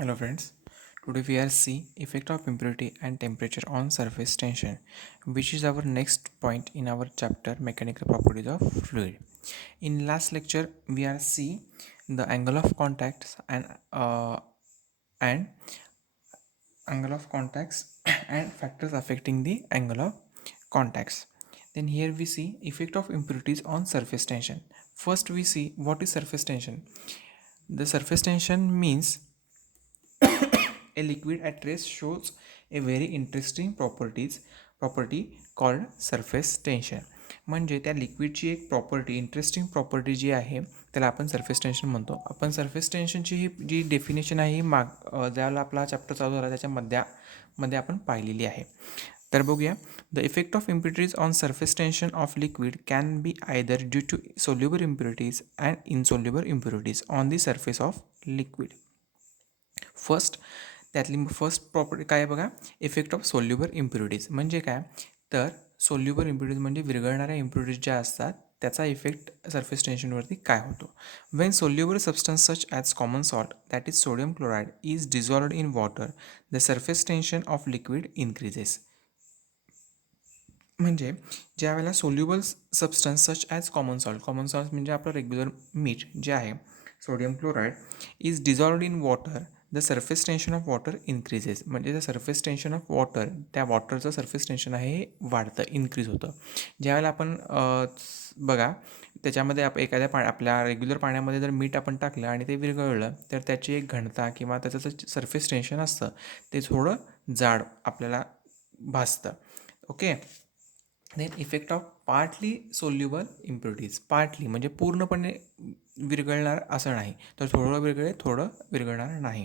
Hello friends, today we are see effect of impurity and temperature on surface tension, which is our next point in our chapter mechanical properties of fluid. In last lecture we are see the angle of contacts and angle of contacts and factors affecting the angle of contacts. Then here we see effect of impurities on surface tension. First we see what is surface tension. The surface tension means a liquid at rest shows a very interesting property called surface tension. म्हणजे त्या लिक्विडची एक property interesting property जी आहे त्याला आपण surface tension म्हणतो. आपण surface टेन्शनची ही जी definition आहे ही ज्यावेळेला आपला चॅप्टर चालू झाला त्याच्या मध्ये आपण पाहिलेली आहे. तर बघूया. The effect of impurities on surface tension of liquid can be either due to soluble impurities and insoluble impurities on the surface of liquid. त्यातली फर्स्ट प्रॉपर्टी काय आहे बघा, इफेक्ट ऑफ सोल्युबल इम्प्युरिटीज. म्हणजे काय, तर सोल्युबल इम्प्युरिटीज म्हणजे विरघळणाऱ्या impurities ज्या असतात त्याचा इफेक्ट सरफेस टेन्शनवरती काय होतो. When soluble substance such as common salt that is sodium chloride is dissolved in water, the surface tension of liquid increases. म्हणजे ज्या वेळेला soluble substance such as common salt म्हणजे आपलं रेग्युलर मीठ जे आहे sodium chloride is dissolved in water, the surface tension of water increases. म्हणजे the surface tension of water, त्या वॉटरचं सरफेस टेन्शन आहे हे वाढतं, इन्क्रीज होतं. ज्यावेळेला आपण बघा त्याच्यामध्ये एखाद्या आपल्या रेग्युलर पाण्यामध्ये जर मीठ आपण टाकलं आणि ते विरघळलं तर त्याची एक घनता किंवा त्याचं जे सरफेस टेन्शन असतं ते थोडं जाड आपल्याला भासतं. Okay. Then effect of partly soluble impurities. Partly म्हणजे पूर्णपणे विरघळणार असं नाही, तर थोडं विरघळेल थोडं विरघळणार नाही.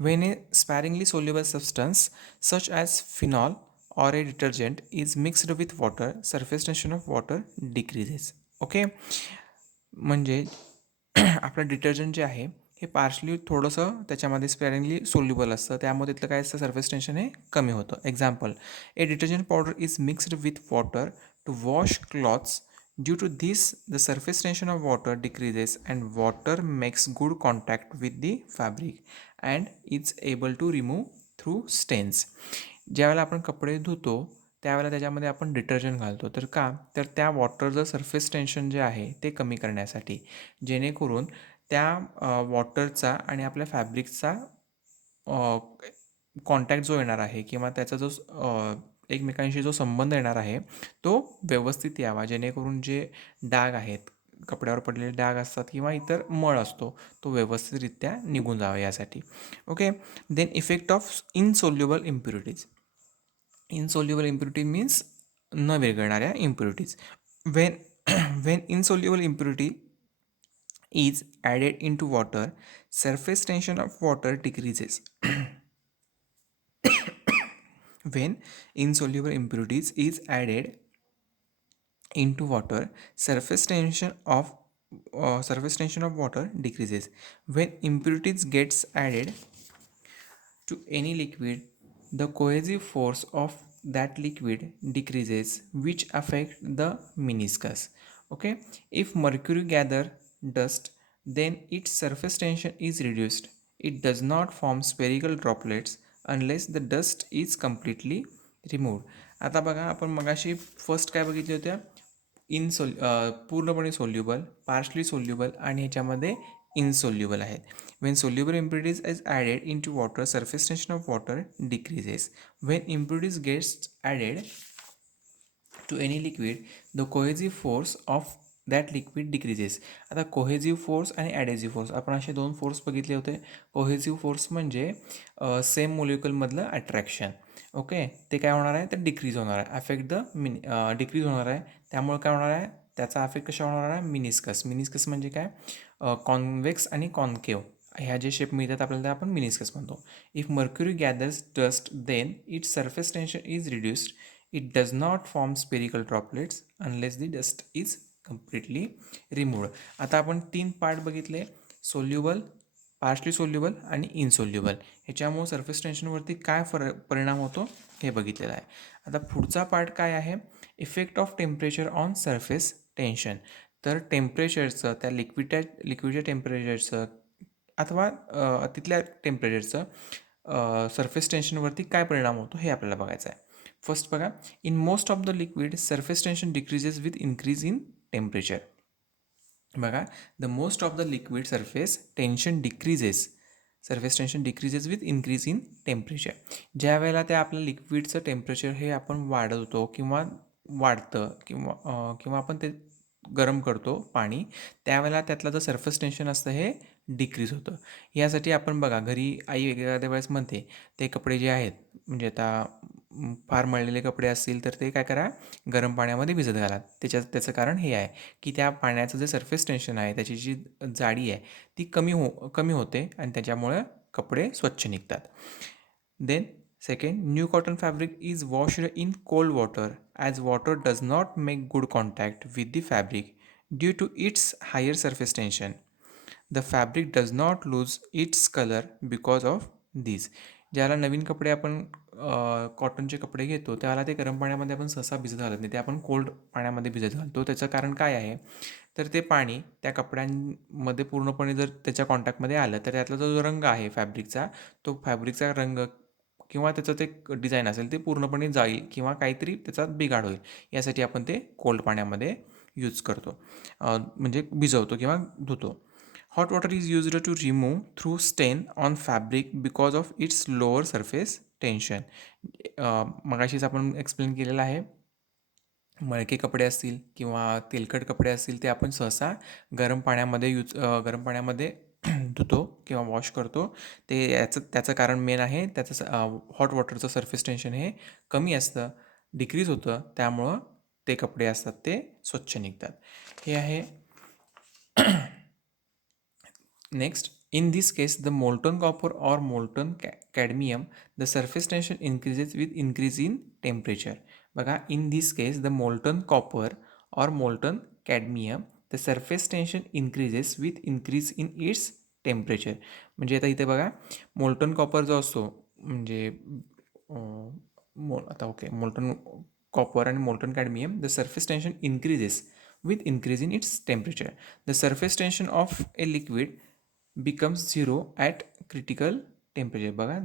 When a sparingly soluble substance such as phenol or a detergent is mixed with water, surface tension of water decreases. Okay. म्हणजे आपलं डिटर्जंट जे आहे हे पार्शली थोडंसं त्याच्यामध्ये स्पॅरिंगली सोल्युबल असतं, त्यामुळे तिथलं काय असतं सरफेस टेन्शन हे कमी होतं. Example, a detergent powder is mixed with water to wash clothes. Due to this the surface tension of water decreases and water makes good contact with the fabric and is able to remove through stains. ज्यावेळेला आपण कपडे धुतो त्यावेळेला त्याच्यामध्ये आपण detergent घालतो, तर का, तर त्या वॉटरचं सरफेस टेन्शन जे आहे ते कमी करण्यासाठी, जेणेकरून त्या वॉटरचा आणि आपल्या फॅब्रिकचा कॉन्टॅक्ट जो येणार आहे किंवा त्याचा जो एकमेकांशी जो संबंध येणार आहे तो व्यवस्थित यावा, जेणेकरून जे डाग आहेत, कपड्यावर पडलेले डाग असतात किंवा इतर मळ असतो तो व्यवस्थितरित्या निघून जावा यासाठी. Okay. Then effect of insoluble impurities. Insoluble impurity means न विरघळणाऱ्या impurities. When when insoluble impurity is added into water, surface tension of water decreases. When insoluble impurities is added into water, surface tension of water decreases. When impurities gets added to any liquid, the cohesive force of that liquid decreases, which affect the meniscus. Okay. If mercury gather dust, then its surface tension is reduced. It does not form spherical droplets unless the dust is completely removed. आता बघा, आपण मगाशी first काय बघितले होत्या, पूर्णपणे soluble, partially soluble आणि ह्याच्यामध्ये इनसोल्युबल आहेत. When soluble impurities is added into water, surface tension of water decreases. When impurities gets added to any liquid, the cohesive force of that liquid decreases. आता cohesive force आणि adhesive force आपण असे दोन force बघितले होते. Cohesive force म्हणजे same मोलिक्युलमधलं attraction. Okay. ते काय होणार आहे, तर डिक्रीज होणार आहे, अफेक्ट द डिक्रीज होणार आहे. त्यामुळे काय होणार आहे, त्याचा अफेक्ट कशा होणार आहे, मिनिस्कस. मिनिस्कस म्हणजे काय, कॉन्व्हेक्स आणि कॉन्केव्ह ह्या जे शेप मिळतात आपल्याला आपण मिनिस्कस म्हणतो. If mercury gathers dust then its surface tension is reduced. It does not form spherical droplets unless the dust is completely removed. आता आपण 3 पार्ट बघितले, सोल्युबल, पार्शली सोल्युबल आणि इनसोल्युबल. ह्याच्यामुळे सरफेस टेन्शनवरती काय परिणाम होतो हे बघितलेलं आहे. आता पुढचा पार्ट काय आहे, effect of temperature on surface tension. तर टेम्परेचरचं, त्या लिक्विडच्या टेम्परेचरचं अथवा तिथल्या टेम्परेचरचं सरफेस टेन्शनवरती काय परिणाम होतो हे आपल्याला बघायचं आहे. फर्स्ट बघा, in most of the liquid surface tension decreases with increase in temperature. बघा, the most of the liquid surface tension decreases with increase in temperature. ज्या वेळेला त्या आपल्या लिक्विडचं टेम्परेचर हे आपण वाढवतो किंवा वाढतं किंवा आपण ते गरम करतो पाणी, त्यावेळेला त्यातलं जे सरफेस टेन्शन असतं हे डिक्रीज होतं. यासाठी आपण बघा, घरी आई एखाद्या वेळेस म्हणते ते कपडे जे आहेत, म्हणजे आता फार मळलेले कपडे असतील तर ते काय करा, गरम पाण्यामध्ये भिजत घाला. त्याचं कारण हे आहे की त्या पाण्याचं जे सरफेस टेन्शन आहे, त्याची जी जाडी आहे ती कमी होते आणि त्याच्यामुळं कपडे स्वच्छ निघतात. Then second, new cotton fabric is washed in cold water as water does not make good contact with the fabric due to its higher surface tension. The fabric does not lose its colour because of this. ज्याला नवीन कपडे आपण कॉटनचे कपडे घेतो त्याला ते गरम पाण्यामध्ये आपण सहसा भिजत घालत नाही, ते आपण कोल्ड पाण्यामध्ये भिजत घालतो. त्याचं कारण काय आहे, तर ते पाणी त्या कपड्यांमध्ये पूर्णपणे जर त्याच्या कॉन्टॅक्टमध्ये आलं तर त्यातला जो रंग आहे फॅब्रिकचा, तो फॅब्रिकचा रंग किंवा त्याचं ते डिझाईन असेल ते पूर्णपणे जाईल किंवा काहीतरी त्याचा बिघाड होईल. यासाठी आपण ते कोल्ड पाण्यामध्ये यूज करतो, म्हणजे भिजवतो किंवा धुतो. Hot water is used to remove through stain on fabric because of its lower surface tension. मगाशीच आपण एक्सप्लेन केलेलं आहे, मळके कपडे असतील किंवा तेलकट कपडे असतील ते आपण सहसा गरम पाण्यामध्ये धुतो किंवा वॉश करतो. त्याचं कारण मेन आहे त्याचं हॉट वॉटरचं सरफेस टेन्शन हे कमी असतं, डिक्रीज होतं, त्यामुळं ते कपडे असतात ते स्वच्छ निघतात. हे आहे. Next, in this case, the molten copper or molten cadmium, the surface tension increases with increase in temperature. बघा, in this case, the molten copper or molten cadmium, the surface tension increases with increase in its temperature. म्हणजे आता इथे बघा, molten copper जो असतो, म्हणजे आता okay, molten copper आणि molten cadmium, the surface tension increases with increase in its temperature. The surface tension of a liquid becomes zero at critical temperature. बघा,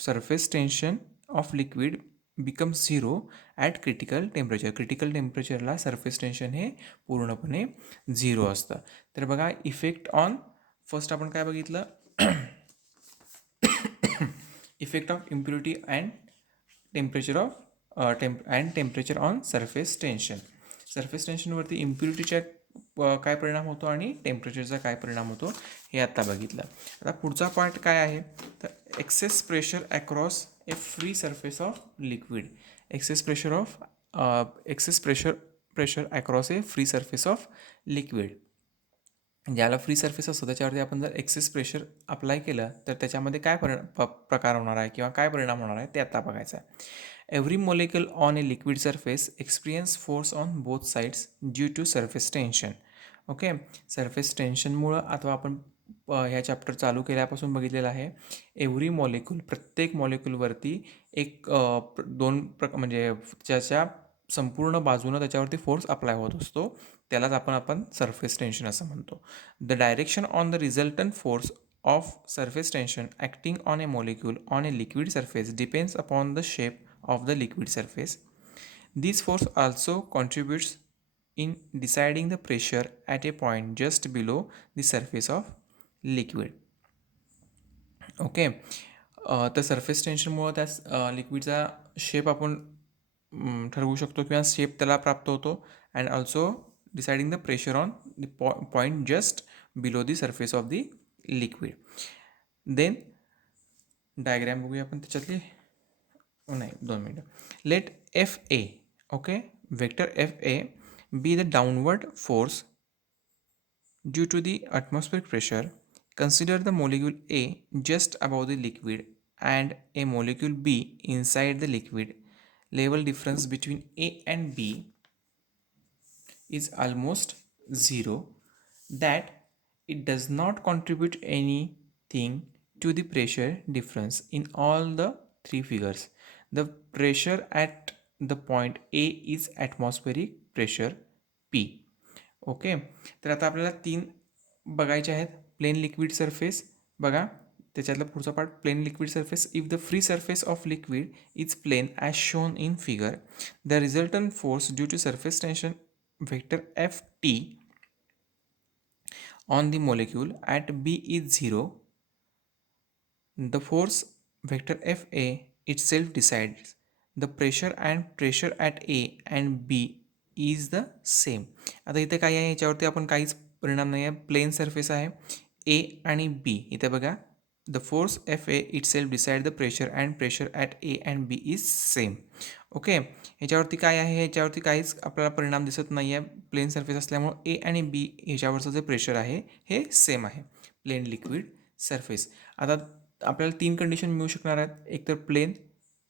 surface tension of liquid becomes zero at critical temperature. Critical टेम्परेचरला surface tension हे पूर्णपणे zero असतं. तर बघा, effect on, first आपण काय बघितलं, effect of impurity and temperature on surface tension. Surface टेन्शनवरती इम्प्युरिटीच्या काय परिणाम होतो आणि टेम्परेचरचा काय परिणाम होतो हे आत्ता बघितलं. आता पुढचा पार्ट काय आहे, तर excess pressure across a free surface of liquid. Access pressure across a free surface of liquid. ज्याला फ्री सरफेस असतो त्याच्यावरती आपण जर एक्सेस प्रेशर अप्लाय केलं तर त्याच्यामध्ये काय प्रकार होणार आहे किंवा काय परिणाम होणार आहे ते आता बघायचं आहे. Every molecule on a liquid surface experience force on both sides due to surface tension. Okay, surface टेन्शनमुळं, अथवा आपण ह्या चॅप्टर चालू केल्यापासून बघितलेलं आहे, एव्हरी मॉलिक्यूल, प्रत्येक मॉलिक्यूलवरती एक म्हणजे ज्याच्या संपूर्ण बाजूनं त्याच्यावरती फोर्स अप्लाय होत असतो, त्यालाच आपण सरफेस टेन्शन असं म्हणतो. The direction on the resultant force of surface tension acting on a molecule on a liquid surface depends upon the shape of the liquid surface. This force also contributes in deciding the pressure at a point just below the surface of liquid. Okay, तर surface टेन्शनमुळं त्या लिक्विडचा shape आपण ठरवू शकतो किंवा shape त्याला प्राप्त होतो, and also deciding the pressure on the point just below the surface of the liquid. Then diagram बघूया आपण त्याच्यातली, नाही 2 मिनटं. Let F A, okay, vector F A be the downward force due to the atmospheric pressure. Consider the molecule A just above the liquid and a molecule B inside the liquid. Level difference between A and B is almost zero, that it does not contribute anything to the pressure difference in all the three figures. The pressure at the point A is atmospheric pressure P. Okay, तर आता आपल्याला 3 बघायचे आहेत. Plain liquid surface, बघा त्याच्यातला पुढचा part, plane liquid surface. If the free surface of liquid is plane as shown in figure, the resultant force due to surface tension vector F T on the molecule at B is 0. The force vector Fa itself decides the pressure at A and B is the same. आता इथे काय आहे, याच्यावरती आपण काहीच परिणाम नाही आहे, प्लेन सरफेस आहे. ए आणि बी, इथे बघा, the force F A itself decide the pressure at A and B is same. Okay, ह्याच्यावरती काय आहे, ह्याच्यावरती काहीच आपल्याला परिणाम दिसत नाही आहे प्लेन सरफेस असल्यामुळं. ए आणि बी ह्याच्यावरचं जे प्रेशर आहे हे सेम आहे, प्लेन लिक्विड सरफेस. आता आपल्याला 3 कंडिशन मिळू शकणार आहेत, एक तर प्लेन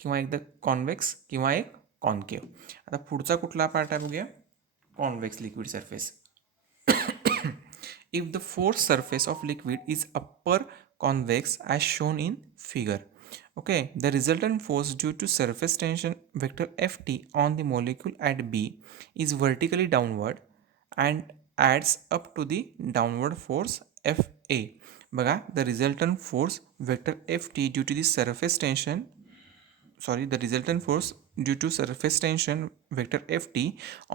किंवा एकदा कॉन्व्हेक्स किंवा एक कॉन्केव. आता पुढचा कुठला पार्ट आहे बघूया, convex liquid surface. If the forced surface of liquid is upper convex as shown in figure, okay, the resultant force due to surface tension vector Ft on the molecule at B is vertically downward and adds up to the downward force Fa. बघा, the resultant force vector Ft due to the surface tension, the resultant force due to surface tension vector Ft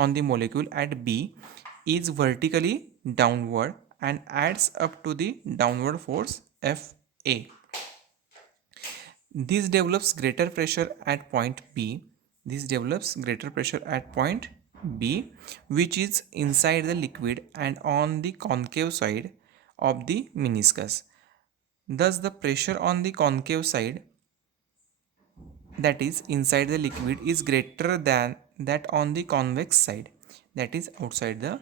on the molecule at B is vertically downward and adds up to the downward force Fa. This develops greater pressure at point B. Which is inside the liquid and on the concave side of the meniscus. Thus, the pressure on the concave side, that is inside the liquid, is greater than that on the convex side, that is outside the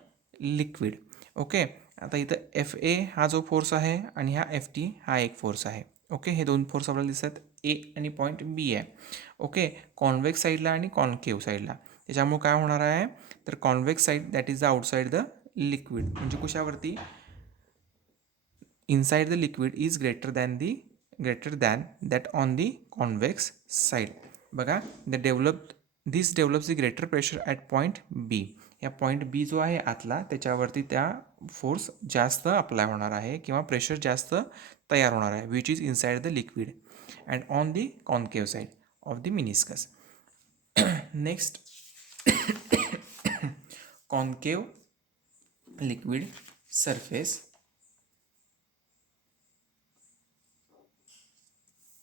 liquid. Okay, आता इथं F A हा जो force आहे आणि हा F T हा एक force आहे. ओके, हे दोन फोर्स आपल्याला दिसतात, ए आणि पॉईंट बी आहे. ओके, कॉन्वेक्स साईडला आणि कॉन्केव साईडला. त्याच्यामुळे काय होणार आहे, तर convex side that is the outside the liquid, म्हणजे कशावरती, inside the liquid is greater than that on the convex side. बघा, this develops the greater pressure at point B. या पॉईंट बी जो आहे आतला, त्याच्यावरती त्या फोर्स जास्त अप्लाय होणार आहे किंवा प्रेशर जास्त तयार होणार आहे, which is inside the liquid and on the concave side of the meniscus. Next, concave liquid surface.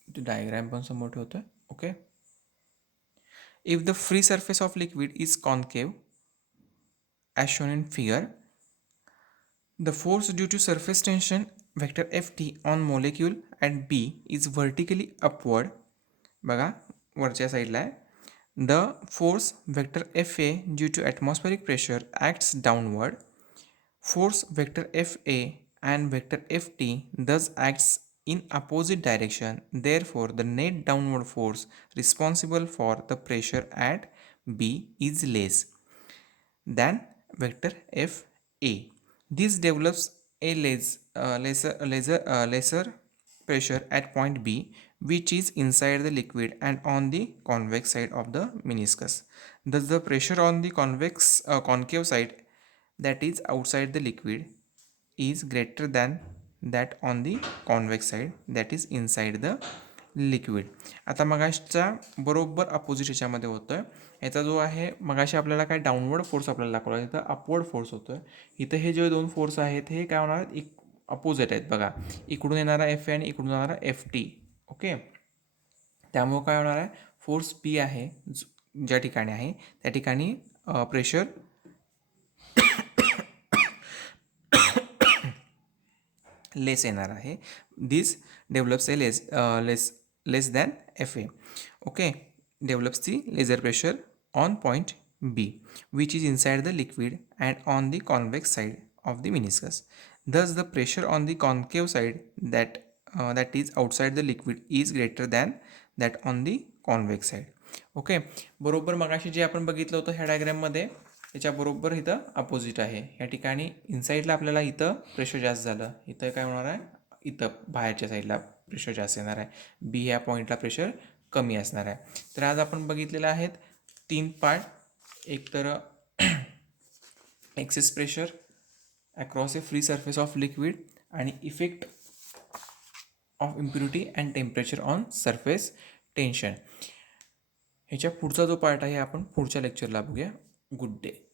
Diagram पण समोर ठेवतो. Okay, if the free surface of liquid is concave as shown in figure, the force due to surface tension vector Ft on molecule at B is vertically upward. बघा, वरच्या साईडला आहे. The force vector Fa due to atmospheric pressure acts downward. Force vector Fa and vector Ft thus acts in opposite direction. Therefore, the net downward force responsible for the pressure at B is less than vector Fa. This develops a lesser pressure at point B, which is inside the liquid and on the convex side of the meniscus. Thus, the pressure on the concave side, that is outside the liquid, is greater than that on the convex side, that is inside the liquid. आता मगाशचा बरोबर opposite ह्याच्यामध्ये होतं आहे. याचा जो आहे, मगाशी आपल्याला काय डाऊनवर्ड फोर्स आपल्याला दाखवला, इथं अपवर्ड फोर्स होतो आहे. इथं हे जे दोन फोर्स आहेत हे काय होणार आहेत, एक अपोजिट आहेत. बघा, इकडून येणारा एफ ए आणि इकडून येणारा एफ टी. ओके, त्यामुळं काय होणार आहे, फोर्स पी आहे ज्या ठिकाणी आहे त्या ठिकाणी प्रेशर लेस येणार आहे. This develops a less than F A. Okay, develops the lesser pressure on point B, which is inside the liquid and on the convex side of the meniscus. Thus, the pressure on the concave side, that is outside the liquid, is greater than that on the convex side. Okay, बरोबर मगाशी जे आपण बघितलं होतं ह्या डायग्राममध्ये, त्याच्याबरोबर इथं अपोजिट आहे. या ठिकाणी इनसाईडला आपल्याला इथं प्रेशर जास्त झालं, इथं काय होणार आहे, इथं बाहेरच्या साईडला प्रेशर जास्त येणार आहे. बी ह्या पॉईंटला प्रेशर कमी असणार आहे. तर आज आपण बघितलेलं आहेत 3 पार्ट. एक तर excess pressure across a free surface of liquid आणि effect of impurity and temperature on surface tension. ह्याच्या पुढचा जो पार्ट आहे आपण पुढच्या लेक्चरला बघूया. Good day.